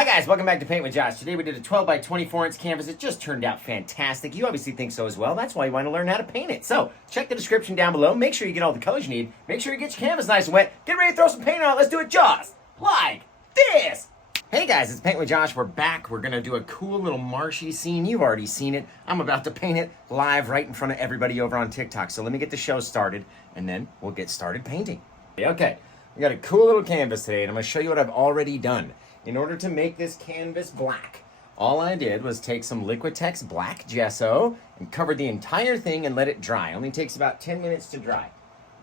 Hi guys, welcome back to Paint with Josh. Today we did a 12 by 24 inch canvas. It just turned out fantastic. You obviously think so as well. That's why you want to learn how to paint it. So check the description down below. Make sure you get all the colors you need. Make sure you get your canvas nice and wet. Get ready to throw some paint on it. Let's do it just like this. Hey guys, it's Paint with Josh. We're back. We're going to do a cool little marshy scene. You've already seen it. I'm about to paint it live right in front of everybody over on TikTok. So let me get the show started and then we'll get started painting. Okay, we got a cool little canvas today and I'm going to show you what I've already done. In order to make this canvas black, all I did was take some Liquitex Black Gesso and cover the entire thing and let it dry. It only takes about 10 minutes to dry.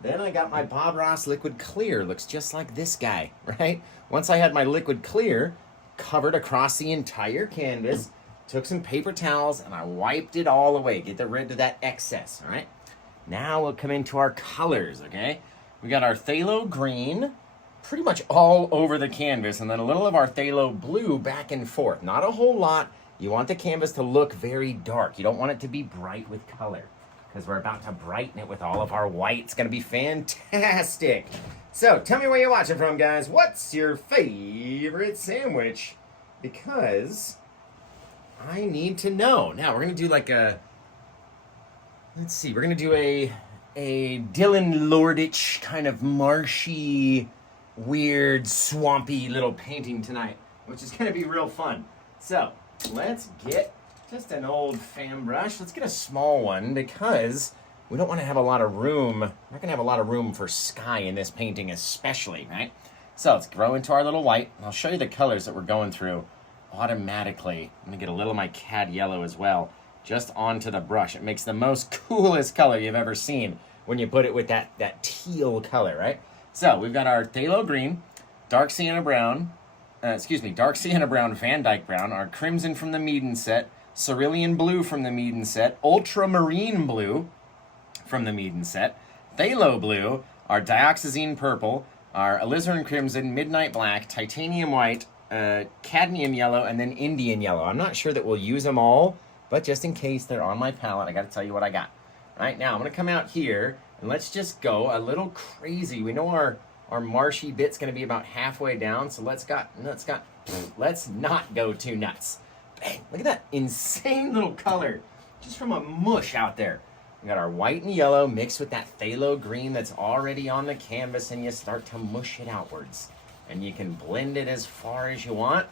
Then I got my Bob Ross Liquid Clear. Looks just like this guy, right? Once I had my Liquid Clear covered across the entire canvas, took some paper towels and I wiped it all away. Get rid of that excess, all right? Now we'll come into our colors, okay? We got our Phthalo green pretty much all over the canvas, and then a little of our Phthalo blue back and forth. Not a whole lot. You want the canvas to look very dark. You don't want it to be bright with color, because we're about to brighten it with all of our white. It's going to be fantastic. So tell me where you're watching from, guys. What's your favorite sandwich? Because I need to know. Now we're going to do like a, let's see, we're going to do a Dylan Lordich kind of marshy, weird, swampy little painting tonight, which is going to be real fun. So let's get just an old fan brush. Let's get a small one because we don't want to have a lot of room. We're not going to have a lot of room for sky in this painting especially, right? So let's go into our little white. I'll show you the colors that we're going through automatically. I'm going to get a little of my cad yellow as well just onto the brush. It makes the most coolest color you've ever seen when you put it with that teal color, right? So we've got our Phthalo green, dark sienna brown, dark sienna brown, Van Dyke brown, our crimson from the Meaden set, cerulean blue from the Meaden set, ultramarine blue from the Meaden set, phthalo blue, our dioxazine purple, our alizarin crimson, midnight black, titanium white, cadmium yellow, and then Indian yellow. I'm not sure that we'll use them all, but just in case they're on my palette, I got to tell you what I got. Right now, I'm going to come out here and let's just go a little crazy. We know our marshy bit's going to be about halfway down, so let's not go too nuts. Bang, look at that insane little color just from a mush out there. We got our white and yellow mixed with that phthalo green that's already on the canvas, and you start to mush it outwards. And you can blend it as far as you want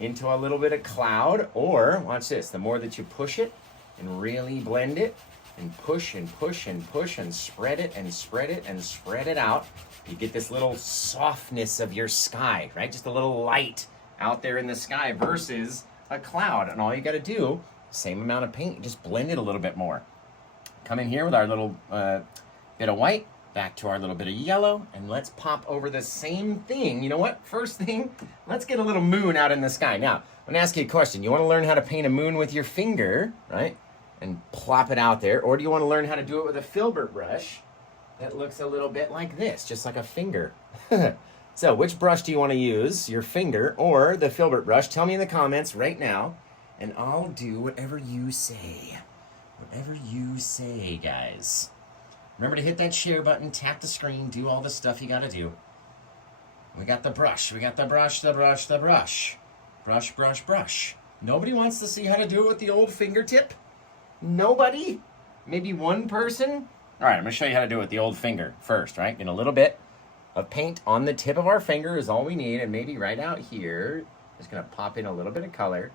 into a little bit of cloud, or watch this, the more that you push it and really blend it, and push and push and push and spread it and spread it and spread it out, you get this little softness of your sky, right? Just a little light out there in the sky versus a cloud. And all you got to do, same amount of paint, just blend it a little bit more. Come in here with our little bit of white, back to our little bit of yellow, and let's pop over the same thing. You know what? First thing, let's get a little moon out in the sky. Now, I'm going to ask you a question. You want to learn how to paint a moon with your finger, right? And plop it out there, or do you want to learn how to do it with a Filbert brush that looks a little bit like this, just like a finger? So which brush do you want to use, your finger or the Filbert brush? Tell me in the comments right now, and I'll do whatever you say. Whatever you say, guys. Remember to hit that share button, tap the screen, do all the stuff you got to do. We got the brush, we got the brush, the brush, the brush. Brush, brush, brush. Nobody wants to see how to do it with the old fingertip? Nobody? Maybe one person? All right, I'm going to show you how to do it with the old finger first, right? Get a little bit of paint on the tip of our finger is all we need, and maybe right out here, just going to pop in a little bit of color,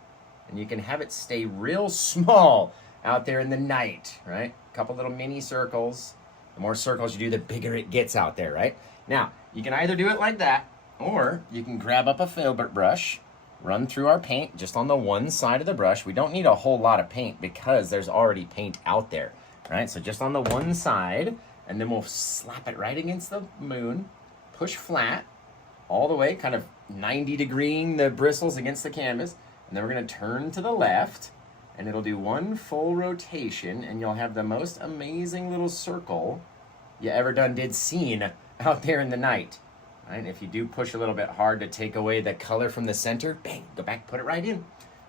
and you can have it stay real small out there in the night, right? A couple little mini circles. The more circles you do, the bigger it gets out there, right? Now, you can either do it like that, or you can grab up a Filbert brush, run through our paint just on the one side of the brush. We don't need a whole lot of paint because there's already paint out there, right? So just on the one side, and then we'll slap it right against the moon, push flat all the way, kind of 90-degreeing the bristles against the canvas, and then we're going to turn to the left, and it'll do one full rotation, and you'll have the most amazing little circle you ever did seen out there in the night. Right? If you do push a little bit hard to take away the color from the center, bang, go back, put it right in.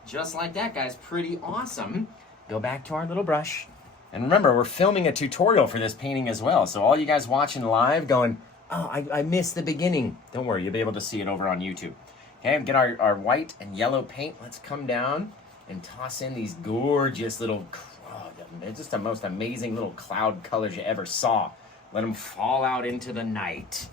Just like that, guys. Pretty awesome. Go back to our little brush. And remember, we're filming a tutorial for this painting as well. So all you guys watching live going, oh, I missed the beginning. Don't worry, you'll be able to see it over on YouTube. Okay, get our white and yellow paint. Let's come down and toss in these gorgeous little, they're just the most amazing little cloud colors you ever saw. Let them fall out into the night.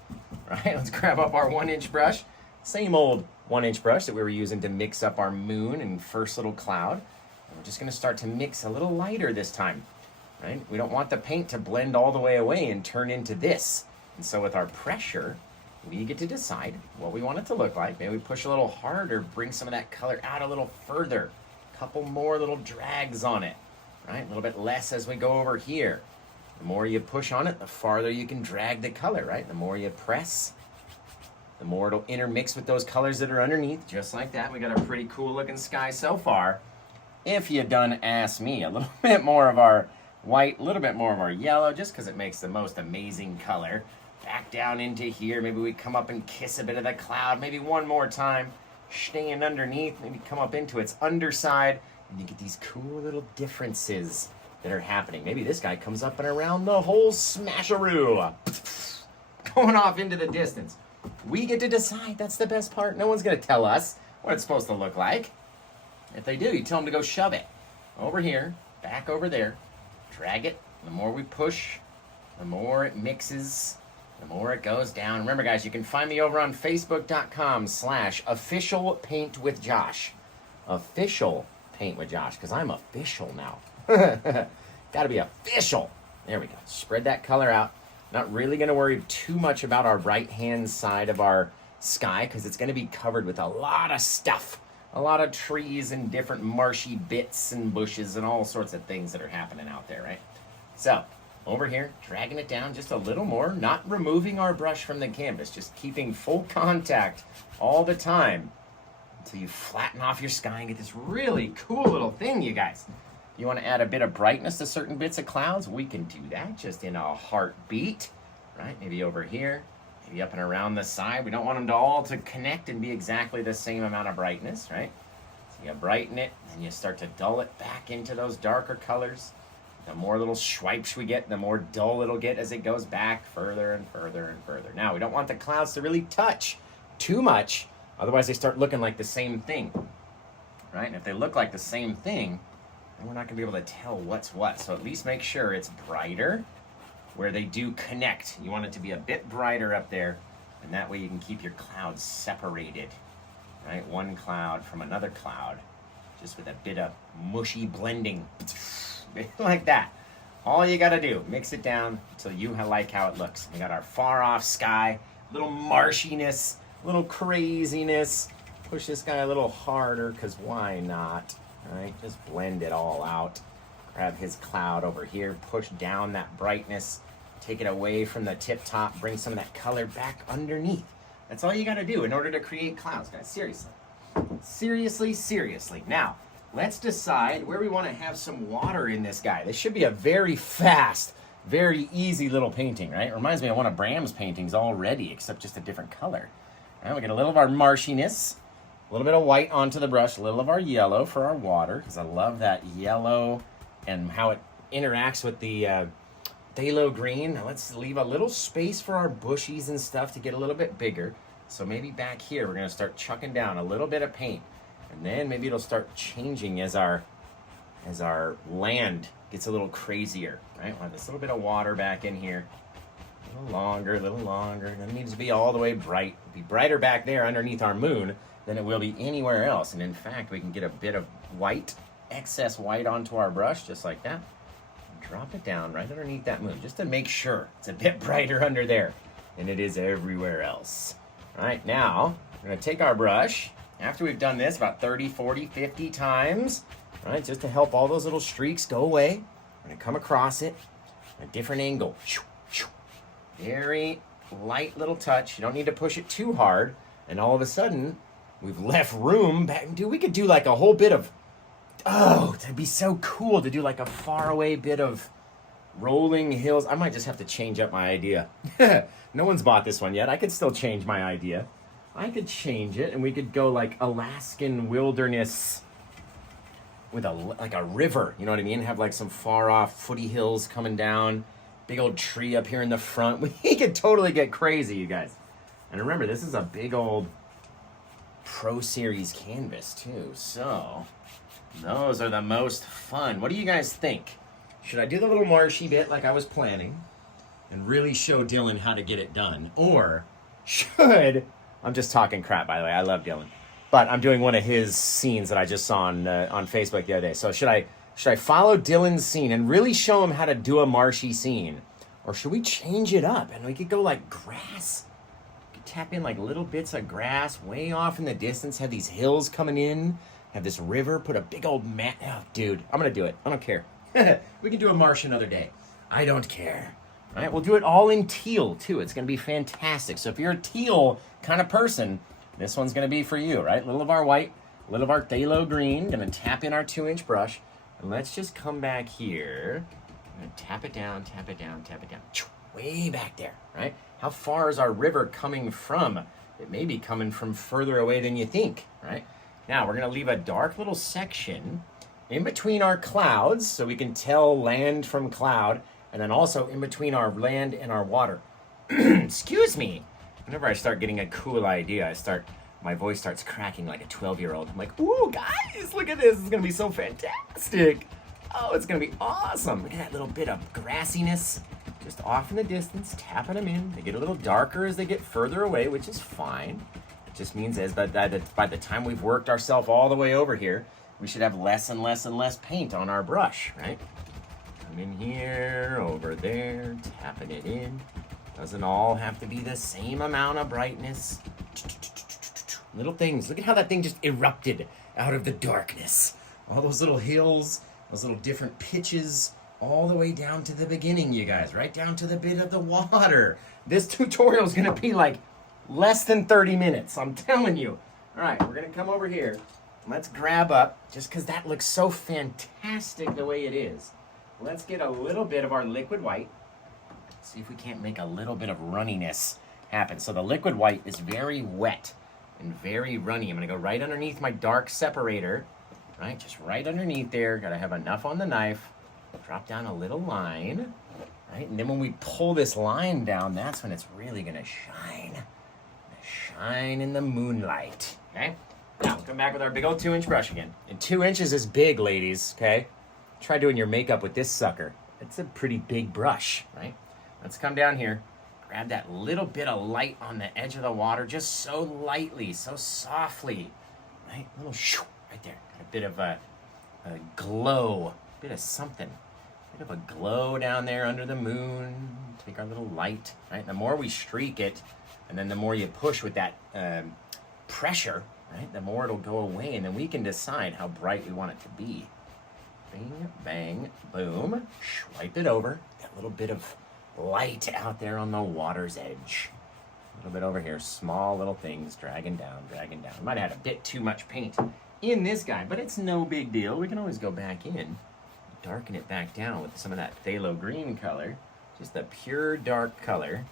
Right, let's grab up our 1-inch brush. Same old 1-inch brush that we were using to mix up our moon and first little cloud. And we're just gonna start to mix a little lighter this time, right? We don't want the paint to blend all the way away and turn into this. And so with our pressure, we get to decide what we want it to look like. Maybe we push a little harder, bring some of that color out a little further. A couple more little drags on it, right? A little bit less as we go over here. The more you push on it, the farther you can drag the color, right? The more you press, the more it'll intermix with those colors that are underneath, just like that. We got a pretty cool looking sky so far. If you done ask me, a little bit more of our white, a little bit more of our yellow, just because it makes the most amazing color. Back down into here, maybe we come up and kiss a bit of the cloud, maybe one more time, staying underneath, maybe come up into its underside, and you get these cool little differences that are happening. Maybe this guy comes up and around the whole smasharoo, going off into the distance. We get to decide. That's the best part. No one's going to tell us what it's supposed to look like. If they do, you tell them to go shove it over here, back over there, drag it. The more we push, the more it mixes, the more it goes down. Remember, guys, you can find me over on Facebook.com/officialpaintwithjosh. Official Paint with Josh, because I'm official now. Got to be official. There we go. Spread that color out. Not really going to worry too much about our right-hand side of our sky, because it's going to be covered with a lot of stuff. A lot of trees and different marshy bits and bushes and all sorts of things that are happening out there, right? So, over here, dragging it down just a little more, not removing our brush from the canvas, just keeping full contact all the time until you flatten off your sky and get this really cool little thing, you guys. You want to add a bit of brightness to certain bits of clouds? We can do that just in a heartbeat, right? Maybe over here, maybe up and around the side. We don't want them to all to connect and be exactly the same amount of brightness, right? So you brighten it, and you start to dull it back into those darker colors. The more little swipes we get, the more dull it'll get as it goes back further and further and further. Now, we don't want the clouds to really touch too much, otherwise they start looking like the same thing, right? And if they look like the same thing, then we're not going to be able to tell what's what. So at least make sure it's brighter where they do connect. You want it to be a bit brighter up there, and that way you can keep your clouds separated, right? One cloud from another cloud, just with a bit of mushy blending. Like that. All you gotta do, mix it down until you like how it looks. We got our far off sky, little marshiness, little craziness. Push this guy a little harder, because why not? All right, just blend it all out. Grab his cloud over here, push down that brightness, take it away from the tip top, bring some of that color back underneath. That's all you gotta do in order to create clouds, guys. Seriously. Seriously, seriously. Now, let's decide where we want to have some water in this guy. This should be a very fast, very easy little painting, right? It reminds me of one of Bram's paintings already, except just a different color. All right, we get a little of our marshiness, a little bit of white onto the brush, a little of our yellow for our water, because I love that yellow and how it interacts with the phthalo green. Now let's leave a little space for our bushies and stuff to get a little bit bigger. So maybe back here, we're going to start chucking down a little bit of paint. And then maybe it'll start changing as our land gets a little crazier, right? We'll have this little bit of water back in here. A little longer, a little longer. It needs to be all the way bright. It'll be brighter back there underneath our moon than it will be anywhere else. And in fact, we can get a bit of white, excess white onto our brush, just like that. And drop it down right underneath that moon, just to make sure it's a bit brighter under there than it is everywhere else. All right, now we're going to take our brush. After we've done this about 30, 40, 50 times, right, just to help all those little streaks go away, we're going to come across it at a different angle. Very light little touch. You don't need to push it too hard. And all of a sudden, we've left room back. Dude, we could do like a whole bit of, oh, that'd be so cool to do like a faraway bit of rolling hills. I might just have to change up my idea. No one's bought this one yet. I could still change my idea. I could change it, and we could go like Alaskan wilderness with like a river, you know what I mean? Have like some far off footy hills coming down, big old tree up here in the front. We could totally get crazy, you guys. And remember, this is a big old Pro Series canvas too. So those are the most fun. What do you guys think? Should I do the little marshy bit like I was planning and really show Dylan how to get it done? Or should, I'm just talking crap, by the way, I love Dylan, but I'm doing one of his scenes that I just saw on Facebook the other day. So should I follow Dylan's scene and really show him how to do a marshy scene? Or should we change it up and we could go like grass? We could tap in like little bits of grass way off in the distance, have these hills coming in, have this river, put a big old mat. Oh, dude, I'm going to do it. I don't care. We can do a marsh another day. I don't care. All right, we'll do it all in teal, too. It's going to be fantastic. So if you're a teal kind of person, this one's going to be for you, right? Little of our white, little of our phthalo green. Going to tap in our 2-inch brush. And let's just come back here. I'm going to tap it down, tap it down, tap it down. Way back there, right? How far is our river coming from? It may be coming from further away than you think, right? Now, we're going to leave a dark little section in between our clouds so we can tell land from cloud, and then also in between our land and our water. Excuse me. Whenever I start getting a cool idea, my voice starts cracking like a 12-year-old. I'm like, ooh, guys, look at this. It's going to be so fantastic. Oh, it's going to be awesome. Look at that little bit of grassiness just off in the distance, tapping them in. They get a little darker as they get further away, which is fine. It just means by the time we've worked ourselves all the way over here, we should have less and less and less paint on our brush, right? Come in here, over there, tapping it in. Doesn't all have to be the same amount of brightness. Little things. Look at how that thing just erupted out of the darkness. All those little hills, those little different pitches, all the way down to the beginning, you guys, right down to the bit of the water. This tutorial is going to be like less than 30 minutes, I'm telling you. All right, we're going to come over here. Let's grab up, just because that looks so fantastic the way it is. Let's get a little bit of our liquid white. See if we can't make a little bit of runniness happen. So the liquid white is very wet and very runny. I'm going to go right underneath my dark separator, right? Just right underneath there. Got to have enough on the knife. Drop down a little line, right? And then when we pull this line down, that's when it's really going to shine. Shine in the moonlight, okay? Now, we'll come back with our big old 2-inch brush again. And 2 inches is big, ladies, okay? Try doing your makeup with this sucker. It's a pretty big brush, right? Let's come down here. Grab that little bit of light on the edge of the water, just so lightly, so softly, right? A little shoo, right there. Got a bit of a glow, a bit of something. A bit of a glow down there under the moon. Take our little light, right? The more we streak it, and then the more you push with that pressure, right, the more it'll go away, and then we can decide how bright we want it to be. Bing, bang, boom. Swipe it over. That little bit of light out there on the water's edge. A little bit over here. Small little things dragging down, dragging down. Might have had a bit too much paint in this guy, but it's no big deal. We can always go back in, darken it back down with some of that phthalo green color. Just the pure dark color.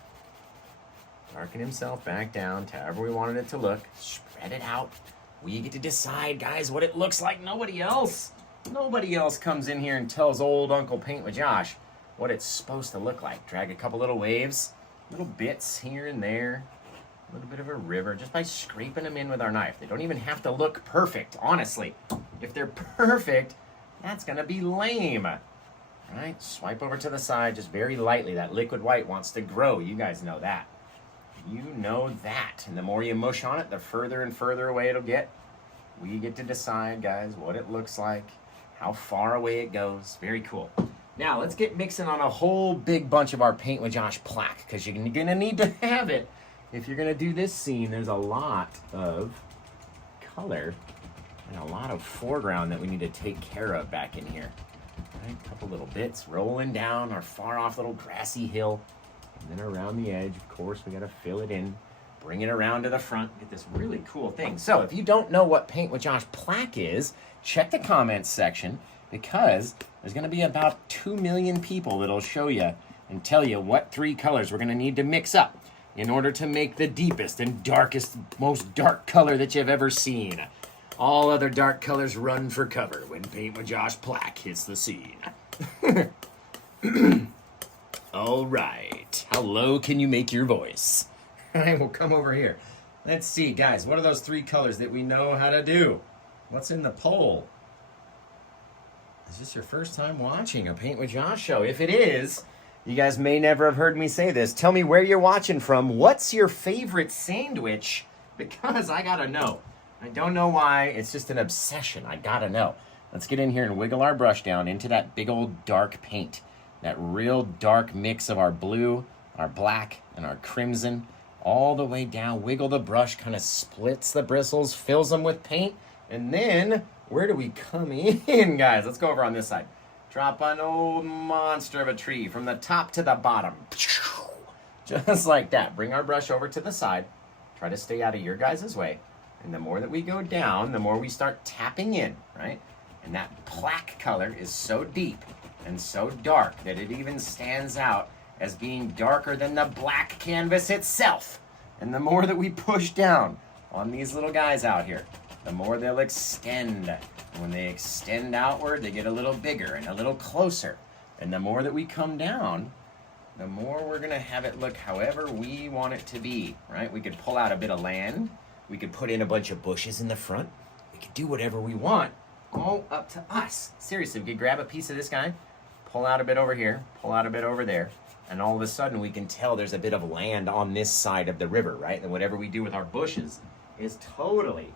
Darken himself back down to however we wanted it to look. Spread it out. We get to decide, guys, what it looks like. Nobody else comes in here and tells old Uncle PaintWithJosh what it's supposed to look like. Drag a couple little waves, little bits here and there, a little bit of a river, just by scraping them in with our knife. They don't even have to look perfect, honestly. If they're perfect, that's gonna be lame. All right, swipe over to the side, just very lightly. That liquid white wants to grow. You guys know that. You know that. And the more you mush on it, the further and further away it'll get. We get to decide, guys, what it looks like, how far away it goes. Very cool. Now, let's get mixing on a whole big bunch of our PaintWithJosh plaque, because you're going to need to have it if you're going to do this scene. There's a lot of color and a lot of foreground that we need to take care of back in here. Right, a couple little bits rolling down our far off little grassy hill. And then around the edge, of course, we got to fill it in, bring it around to the front, get this really cool thing. So if you don't know what PaintWithJosh plaque is, check the comments section, because there's going to be about 2 million people that'll show you and tell you what 3 colors we're going to need to mix up in order to make the deepest and darkest, most dark color that you've ever seen. All other dark colors run for cover when PaintWithJosh plaque hits the scene. All right. How low can you make your voice? All right, we'll come over here. Let's see, guys, what are those 3 colors that we know how to do? What's in the poll? Is this your first time watching a Paint with Josh show? If it is, you guys may never have heard me say this. Tell me where you're watching from. What's your favorite sandwich? Because I gotta know. I don't know why. It's just an obsession. I gotta know. Let's get in here and wiggle our brush down into that big old dark paint. That real dark mix of our blue, our black, and our crimson. All the way down. Wiggle the brush, kind of splits the bristles, fills them with paint. And then, where do we come in, guys? Let's go over on this side. Drop an old monster of a tree from the top to the bottom. Just like that. Bring our brush over to the side. Try to stay out of your guys' way. And the more that we go down, the more we start tapping in, right? And that black color is so deep and so dark that it even stands out as being darker than the black canvas itself. And the more that we push down on these little guys out here, the more they'll extend. And when they extend outward, they get a little bigger and a little closer. And the more that we come down, the more we're gonna have it look however we want it to be, right? We could pull out a bit of land. We could put in a bunch of bushes in the front. We could do whatever we want, all up to us. Seriously, we could grab a piece of this guy, pull out a bit over here, pull out a bit over there, and all of a sudden we can tell there's a bit of land on this side of the river, right? And whatever we do with our bushes is totally,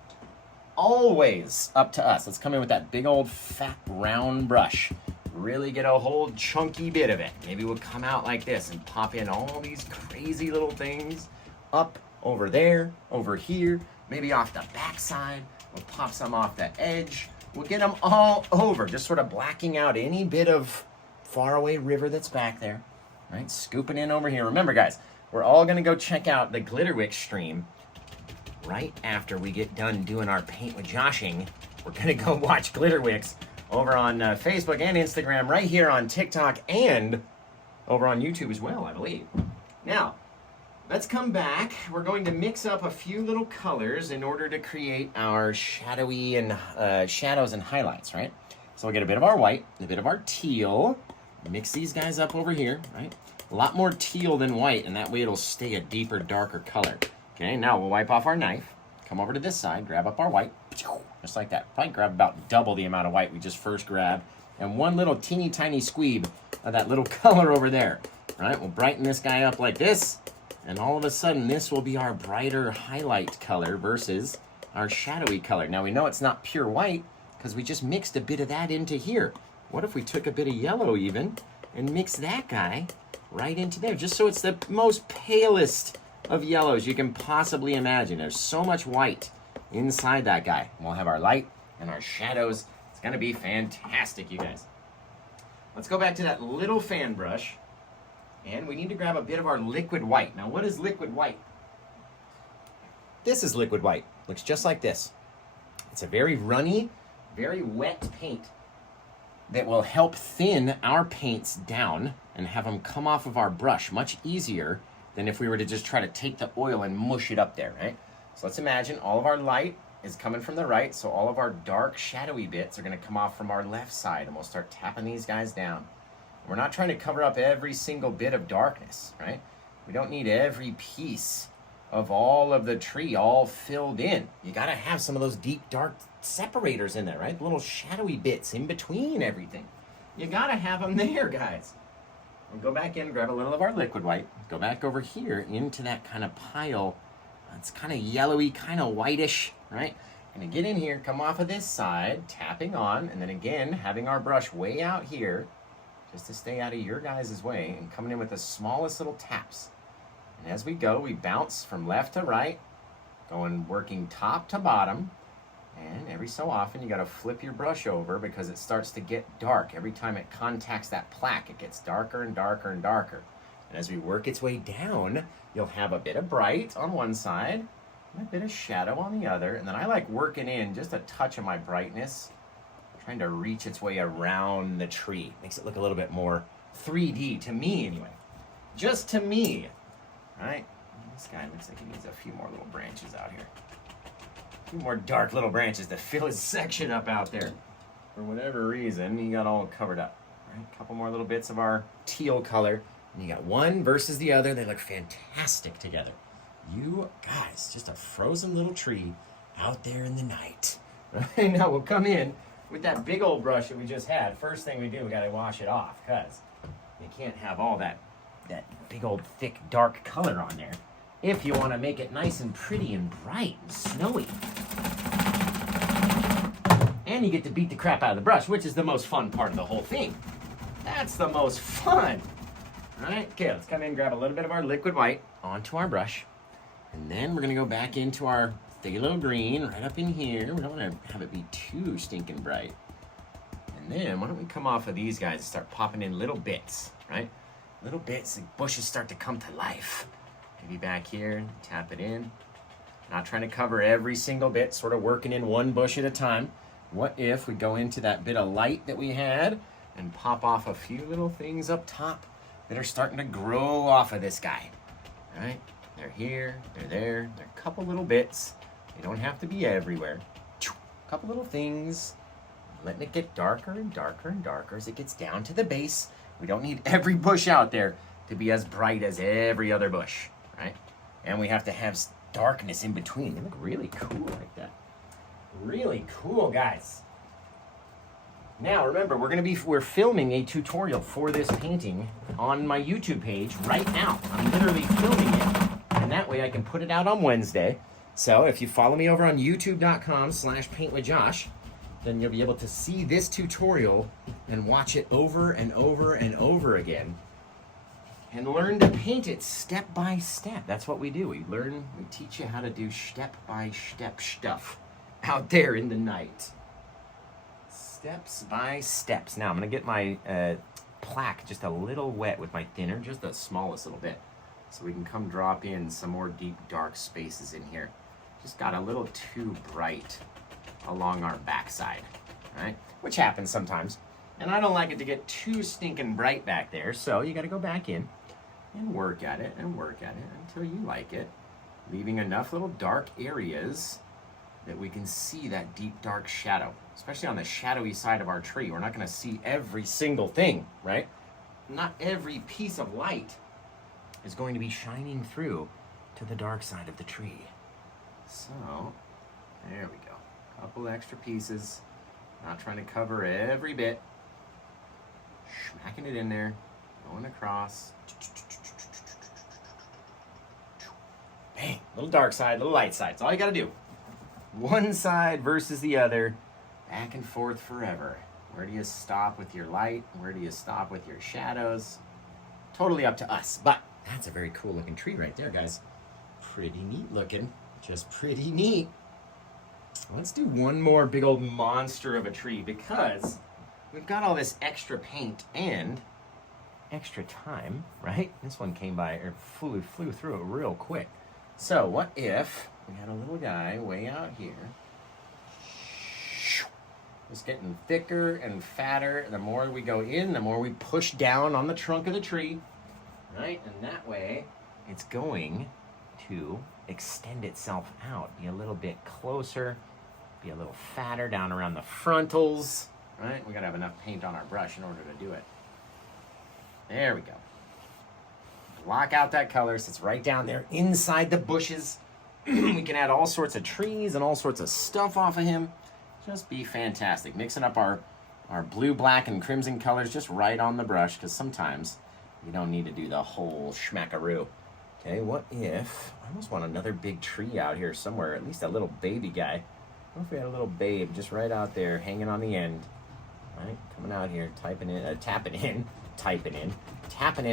always up to us. Let's come in with that big old fat round brush. Really get a whole chunky bit of it. Maybe we'll come out like this and pop in all these crazy little things up over there, over here, maybe off the backside. We'll pop some off the edge. We'll get them all over, just sort of blacking out any bit of faraway river that's back there. Right, scooping in over here. Remember, guys, we're all gonna go check out the Glitterwix stream right after we get done doing our Paint with Joshing. We're gonna go watch Glitterwix over on Facebook and Instagram, right here on TikTok, and over on YouTube as well, I believe. Now, let's come back. We're going to mix up a few little colors in order to create our shadowy and shadows and highlights, right? So we'll get a bit of our white, a bit of our teal. Mix these guys up over here, right? A lot more teal than white, and that way it'll stay a deeper, darker color. Okay, now we'll wipe off our knife, come over to this side, grab up our white, just like that. Probably grab about double the amount of white we just first grabbed, and one little teeny tiny squeeb of that little color over there, right? We'll brighten this guy up like this, and all of a sudden this will be our brighter highlight color versus our shadowy color. Now we know it's not pure white because we just mixed a bit of that into here. What if we took a bit of yellow even and mixed that guy right into there, just so it's the most palest of yellows you can possibly imagine. There's so much white inside that guy. We'll have our light and our shadows. It's gonna be fantastic, you guys. Let's go back to that little fan brush, and we need to grab a bit of our liquid white. Now, what is liquid white? This is liquid white. Looks just like this. It's a very runny, very wet paint that will help thin our paints down and have them come off of our brush much easier than if we were to just try to take the oil and mush it up there, right? So let's imagine all of our light is coming from the right, so all of our dark shadowy bits are gonna come off from our left side, and we'll start tapping these guys down. We're not trying to cover up every single bit of darkness, right? We don't need every piece of all of the tree all filled in. You gotta have some of those deep, dark separators in there, right? Little shadowy bits in between everything. You gotta have them there, guys. We'll go back in, grab a little of our liquid white, go back over here into that kind of pile. It's kind of yellowy, kind of whitish, right? Gonna get in here, come off of this side, tapping on, and then again, having our brush way out here, just to stay out of your guys' way, and coming in with the smallest little taps. And as we go, we bounce from left to right, working top to bottom, and every so often you gotta flip your brush over because it starts to get dark. Every time it contacts that plaque, it gets darker and darker and darker. And as we work its way down, you'll have a bit of bright on one side, and a bit of shadow on the other, and then I like working in just a touch of my brightness, trying to reach its way around the tree. Makes it look a little bit more 3D, to me anyway. Just to me, right? This guy looks like he needs a few more little branches out here. A few more dark little branches to fill his section up out there. For whatever reason, he got all covered up. Right? A couple more little bits of our teal color. And you got one versus the other. They look fantastic together. You guys, just a frozen little tree out there in the night. Right now we'll come in with that big old brush that we just had. First thing we do, we gotta wash it off, because you can't have all that big old thick dark color on there if you want to make it nice and pretty and bright and snowy. And you get to beat the crap out of the brush, which is the most fun part of the whole thing. That's the most fun. All right, okay, let's come in and grab a little bit of our liquid white onto our brush. And then we're gonna go back into our phthalo green right up in here. We don't wanna have it be too stinking bright. And then why don't we come off of these guys and start popping in little bits, right? Little bits, the bushes start to come to life. Maybe back here, tap it in. Not trying to cover every single bit, sort of working in one bush at a time. What if we go into that bit of light that we had and pop off a few little things up top that are starting to grow off of this guy, all right? They're here, they're there, they're a couple little bits. They don't have to be everywhere. A couple little things, letting it get darker and darker and darker as it gets down to the base. We don't need every bush out there to be as bright as every other bush, right? And we have to have darkness in between. They look really cool like that. Really cool, guys. Now, remember, we're filming a tutorial for this painting on my YouTube page right now. I'm literally filming it, and that way I can put it out on Wednesday. So if you follow me over on youtube.com/PaintWithJosh, then you'll be able to see this tutorial and watch it over and over and over again and learn to paint it step by step. That's what we do. We teach you how to do step-by-step stuff out there in the night. Steps by steps. Now I'm gonna get my plaque just a little wet with my thinner, just the smallest little bit, so we can come drop in some more deep dark spaces in here. Just got a little too bright along our backside, right? Which happens sometimes, and I don't like it to get too stinking bright back there, so you gotta go back in and work at it until you like it, leaving enough little dark areas that we can see that deep dark shadow, especially on the shadowy side of our tree. We're not gonna see every single thing, right? Not every piece of light is going to be shining through to the dark side of the tree. So, there we go. Couple extra pieces. Not trying to cover every bit. Smacking it in there, going across. Bang, little dark side, little light side. That's all you gotta do. One side versus the other, back and forth forever. Where do you stop with your light? Where do you stop with your shadows? Totally up to us, but that's a very cool looking tree right there, guys. Pretty neat looking, just pretty neat. Let's do one more big old monster of a tree, because we've got all this extra paint and extra time, right? This one came by, or flew through it real quick. So what if we had a little guy way out here, just getting thicker and fatter. The more we go in, the more we push down on the trunk of the tree, right? And that way, it's going to extend itself out, be a little bit closer, be a little fatter down around the frontals, right? We gotta have enough paint on our brush in order to do it. There we go. Block out that color so it's right down there inside the bushes. We can add all sorts of trees and all sorts of stuff off of him. Just be fantastic. Mixing up our blue, black, and crimson colors just right on the brush, because sometimes you don't need to do the whole schmackaroo. Okay, what if, I almost want another big tree out here somewhere, at least a little baby guy. What if we had a little babe just right out there hanging on the end? Right, coming out here, tapping in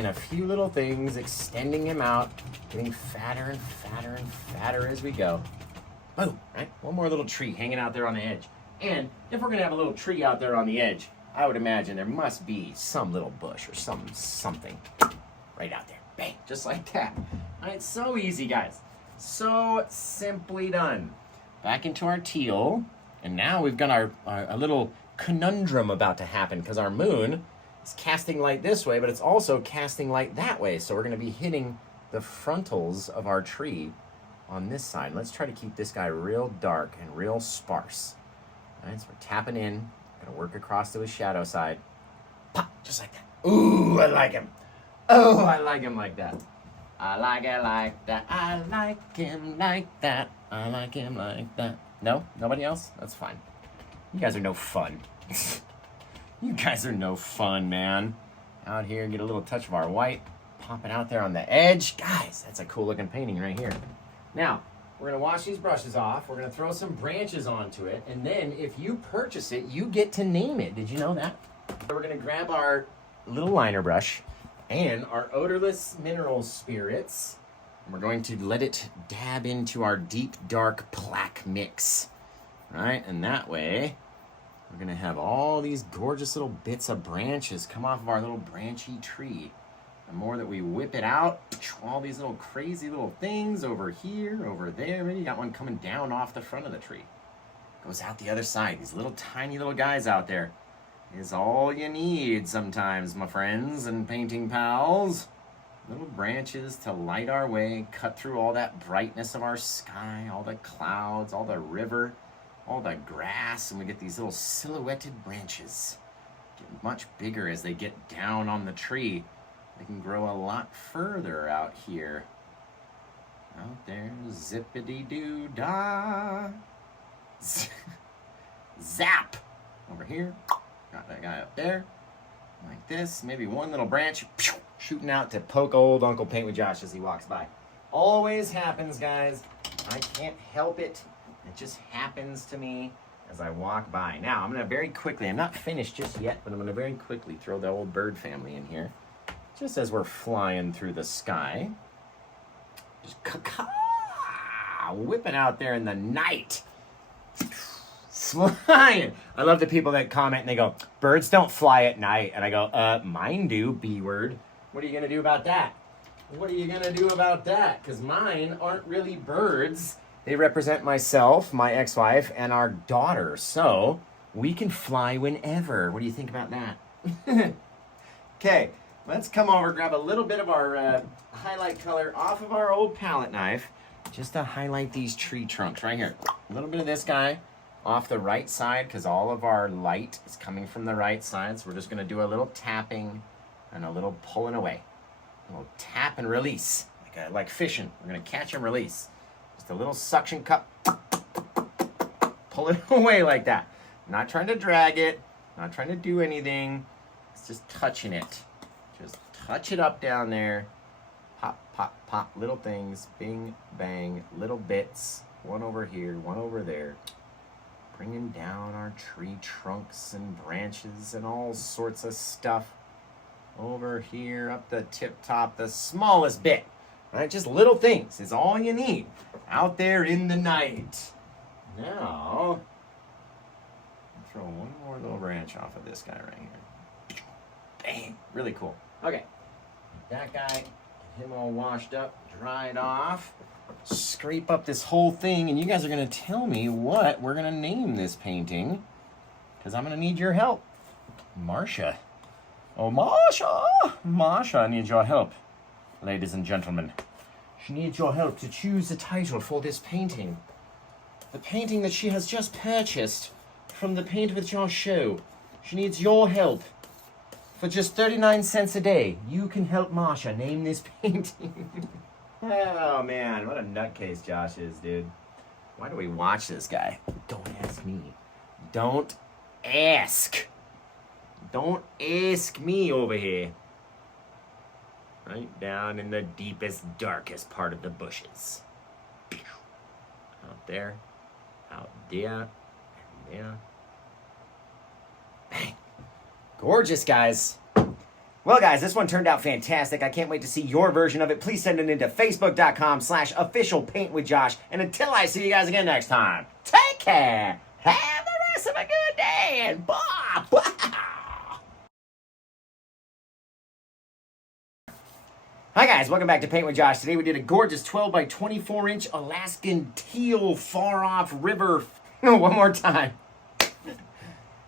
a few little things, extending him out, getting fatter and fatter and fatter as we go. Boom, right? One more little tree hanging out there on the edge. And if we're gonna have a little tree out there on the edge, I would imagine there must be some little bush or something right out there. Bang, just like that. All right, so easy, guys. So simply done. Back into our teal, and now we've got our a little conundrum about to happen, because our moon is casting light this way, but it's also casting light that way. So we're gonna be hitting the frontals of our tree on this side. Let's try to keep this guy real dark and real sparse. All right, so we're tapping in, gonna work across to his shadow side. Pop, just like that. Ooh, I like him. Oh, I like him like that. I like it like that. I like him like that. I like him like that. No? Nobody else? That's fine. You guys are no fun. You guys are no fun, man. Out here, get a little touch of our white. Pop it out there on the edge. Guys, that's a cool looking painting right here. Now, we're going to wash these brushes off. We're going to throw some branches onto it. And then if you purchase it, you get to name it. Did you know that? So we're going to grab our little liner brush and our odorless mineral spirits. And we're going to let it dab into our deep, dark plaque mix. Right? And that way, we're going to have all these gorgeous little bits of branches come off of our little branchy tree. The more that we whip it out, all these little crazy little things over here, over there. Maybe you got one coming down off the front of the tree. Goes out the other side. These little tiny little guys out there is all you need sometimes, my friends and painting pals. Little branches to light our way, cut through all that brightness of our sky, all the clouds, all the river, all the grass, and we get these little silhouetted branches. Get much bigger as they get down on the tree. They can grow a lot further out here. Out there, zippity-doo-dah. Zap! Over here, got that guy up there. Like this, maybe one little branch shooting out to poke old Uncle Paint with Josh as he walks by. Always happens, guys. I can't help it. It just happens to me as I walk by. Now, I'm going to very quickly, I'm not finished just yet, but I'm going to very quickly throw the old bird family in here. Just as we're flying through the sky. Just whipping out there in the night. Flying. I love the people that comment and they go, birds don't fly at night. And I go, mine do, B-word. What are you going to do about that? What are you going to do about that? Because mine aren't really birds. They represent myself, my ex-wife, and our daughter. So we can fly whenever. What do you think about that? Okay. Let's come over, grab a little bit of our highlight color off of our old palette knife, just to highlight these tree trunks right here. A little bit of this guy off the right side, because all of our light is coming from the right side. So we're just going to do a little tapping and a little pulling away. A little tap and release, like fishing. We're going to catch and release. Just a little suction cup. Pull it away like that. Not trying to drag it, not trying to do anything. It's just touching it. Just touch it up down there. Pop, pop, pop. Little things. Bing, bang. Little bits. One over here, one over there. Bringing down our tree trunks and branches and all sorts of stuff. Over here, up the tip top, the smallest bit. Right? Just little things is all you need. Out there in the night. Now, I'll throw one more little branch off of this guy right here. Bang. Really cool. Okay, that guy, him all washed up, dried off. Scrape up this whole thing, and you guys are going to tell me what we're going to name this painting, because I'm going to need your help. Marsha. Oh, Marsha! Marsha needs your help, ladies and gentlemen. She needs your help to choose the title for this painting. The painting that she has just purchased from the Paint with Josh show. She needs your help. For just 39 cents a day, you can help Marsha name this painting. Oh, man, what a nutcase Josh is, dude. Why do we watch this guy? Don't ask me. Don't ask. Don't ask me over here. Right down in the deepest, darkest part of the bushes. Out there, out there, and there. Bang. Gorgeous, guys. Well, guys, this one turned out fantastic. I can't wait to see your version of it. Please send it into facebook.com/officialpaintwithjosh. And until I see you guys again next time, take care. Have the rest of a good day. And bye. Hi, guys. Welcome back to Paint with Josh. Today we did a gorgeous 12 by 24 inch Alaskan teal far-off river. One more time.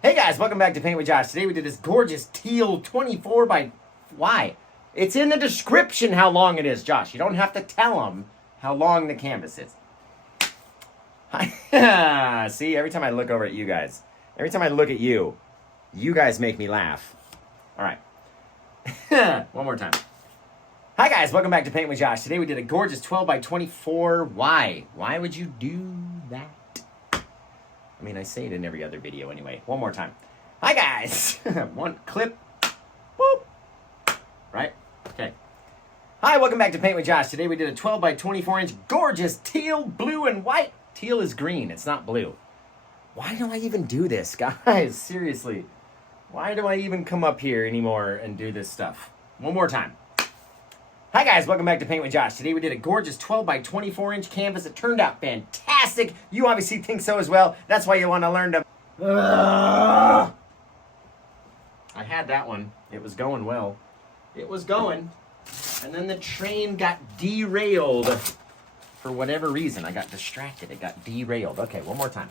Hey guys, welcome back to Paint with Josh. Today we did this gorgeous teal 24 by... Why? It's in the description how long it is, Josh. You don't have to tell them how long the canvas is. See, every time I look over at you guys, every time I look at you, you guys make me laugh. All right. One more time. Hi guys, welcome back to Paint with Josh. Today we did a gorgeous 12 by 24. Why? Why would you do that? I mean, I say it in every other video anyway. One more time. Hi guys. One clip. Whoop. Right? Okay. Hi, welcome back to Paint with Josh. Today we did a 12 by 24 inch gorgeous teal, blue, and white. Teal is green. It's not blue. Why do I even do this, guys? Seriously. Why do I even come up here anymore and do this stuff? One more time. Hi guys, welcome back to Paint with Josh. Today we did a gorgeous 12 by 24 inch canvas. It turned out fantastic. You obviously think so as well. That's why you want to learn to... I had that one. It was going well. It was going. And then the train got derailed. For whatever reason, I got distracted. It got derailed. Okay, one more time.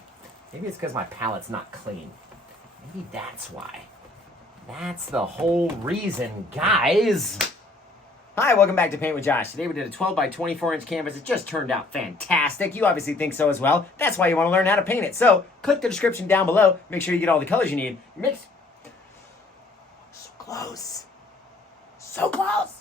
Maybe it's because my palette's not clean. Maybe that's why. That's the whole reason, guys. Hi, welcome back to Paint with Josh. Today we did a 12 by 24 inch canvas. It just turned out fantastic. You obviously think so as well. That's why you want to learn how to paint it. So, click the description down below. Make sure you get all the colors you need. Mix. So close. So close.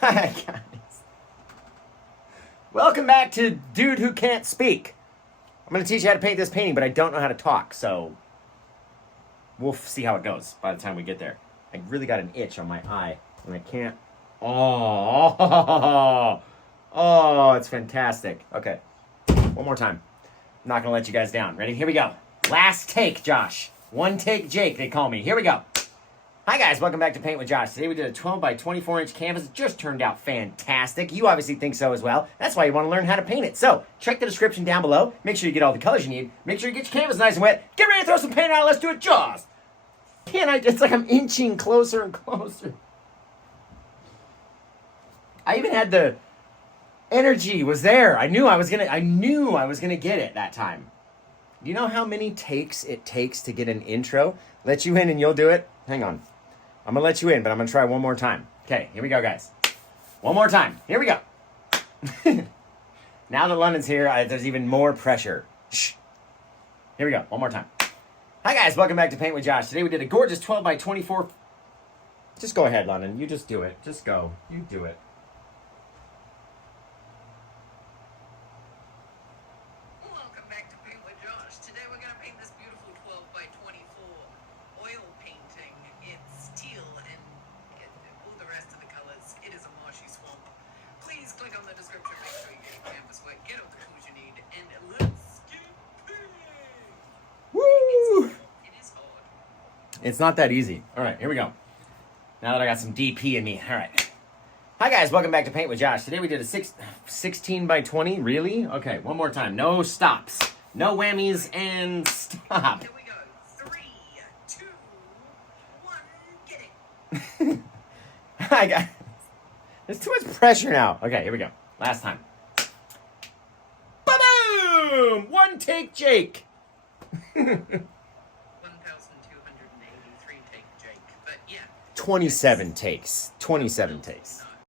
Hi, guys. Welcome back to Dude Who Can't Speak. I'm going to teach you how to paint this painting, but I don't know how to talk, so we'll see how it goes by the time we get there. I really got an itch on my eye, and I can't... Oh, it's fantastic. Okay, one more time. I'm not going to let you guys down. Ready? Here we go. Last take, Josh. One take Jake, they call me. Here we go. Hi guys, welcome back to Paint with Josh. Today we did a 12 by 24 inch canvas. It just turned out fantastic. You obviously think so as well. That's why you want to learn how to paint it. So, check the description down below. Make sure you get all the colors you need. Make sure you get your canvas nice and wet. Get ready to throw some paint out. Let's do it, Jaws. It's like I'm inching closer and closer. I even had the energy was there. I knew I was gonna get it that time. Do you know how many takes it takes to get an intro? Let you in and you'll do it? Hang on. I'm going to let you in, but I'm going to try one more time. Okay, here we go, guys. One more time. Here we go. Now that London's here, there's even more pressure. Shh. Here we go. One more time. Hi, guys. Welcome back to Paint with Josh. Today we did a gorgeous 12 by 24. Just go ahead, London. You just do it. Just go. You do it. Welcome back to Paint with Josh. Today we're going to paint this beautiful 12 by 24 oil painting. It's teal and all the rest of the colors. It is a marshy swamp. Please click on the description. Make sure you get your canvas wet. Get all the tools you need. And let's get painting. Woo! It is hard. It's not that easy. All right, here we go. Now that I got some DP in me. All right. Hi, guys. Welcome back to Paint with Josh. Today we did a 16 by 20. Really? Okay, one more time. No stops. No whammies and stop. Here we go. 3, 2, 1, get it. Hi, guys. There's too much pressure now. Okay, here we go. Last time. Ba-boom! One take, Jake. 1,283 take Jake. But yeah. 27 takes. 27 takes.